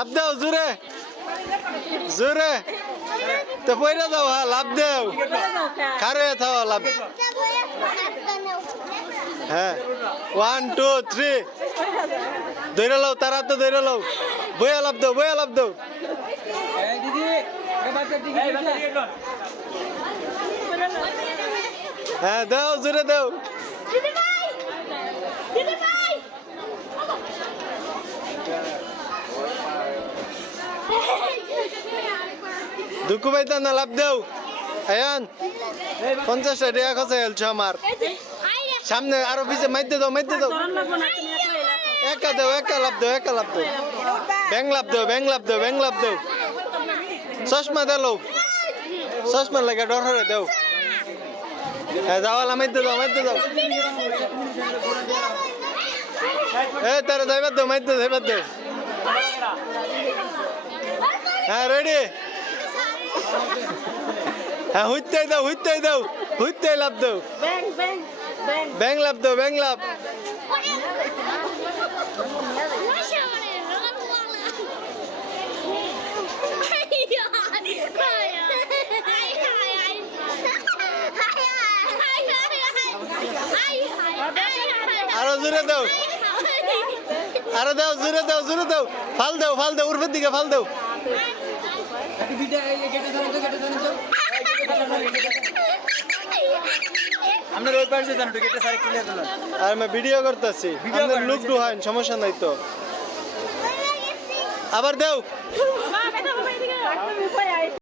লাভ দাও জোরে জোরে তো পয়রা দাও হ্যাঁ লাভ দাও খারে থাও লাভ হ্যাঁ 1 2 3 ধরে লাও তারা তো ধরে লাও বয়া লাভ দাও হ্যাঁ দাও জোরে দাও দুঃখ পাইতা না লাভ দাও আয়ান 50 টাকা খরচ হয়েছে আমার সামনে আরো পিছে মাইতে দাও একা লাভ দাও ব্যাং লাভ দাও চশমা দাও চশমা লাগে ডর হরে দাও হ্যাঁ যাওয়ালা মাইতে দাও তারা যাইবার দাও হ্যাঁ রেডি হ্যাঁ হুইতে লাভ দাও ব্যাং লাভ আরো জোরে দাও জোরে দাও ফাল দাও উর্ফের দিকে ফাল দাও আমরা ওই পাশে জানো গেটে সারি ক্লিয়ার করলাম আর আমি ভিডিও করতেছি আপনাদের লুক ডুহাইন সমস্যা নাই তো আবার দাও